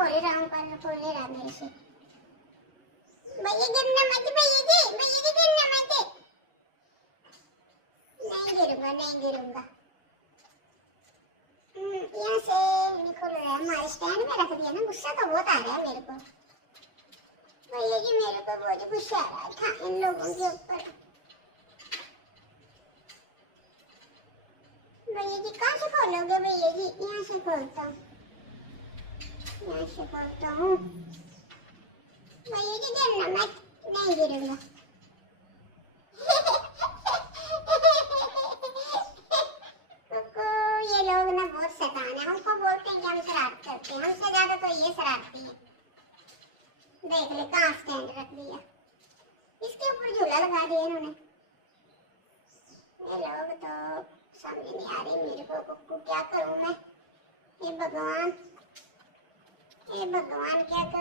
खोल रहा हूँ, पर खोल नहीं रहा मेरे से। भैया गिरना मत, भैया जी गिरना मत। नहीं गिरूंगा, नहीं गिरूंगा। यहाँ से नहीं खोल रहा है, हमारे स्टैंड में रख दिया ना। गुस्सा तो बहुत आ रहा है मेरे को भैया जी, मेरे को बहुत गुस्सा आ रहा था इन लोगों के ऊपर। भैया जी कहाँ से खोलोगे भैया जी? यहाँ से खोलता हूँ, यहाँ से खोलता हूँ। भैया जी गिरना मत, नहीं गिरूंगा। कुकू, ये लोग ना बहुत शैतान है। हमको बोलते हैं कि हम शरारत करते हैं, हमसे ज्यादा तो ये शरारती है। देख ले कहाँ स्टैंड रख दिया, इसके ऊपर झूला लगा दिया इन्होंने। ये लोग तो समझ नहीं आ रही मेरे को। कुकू क्या करूं मैं? हे भगवान, हे भगवान क्या करूं?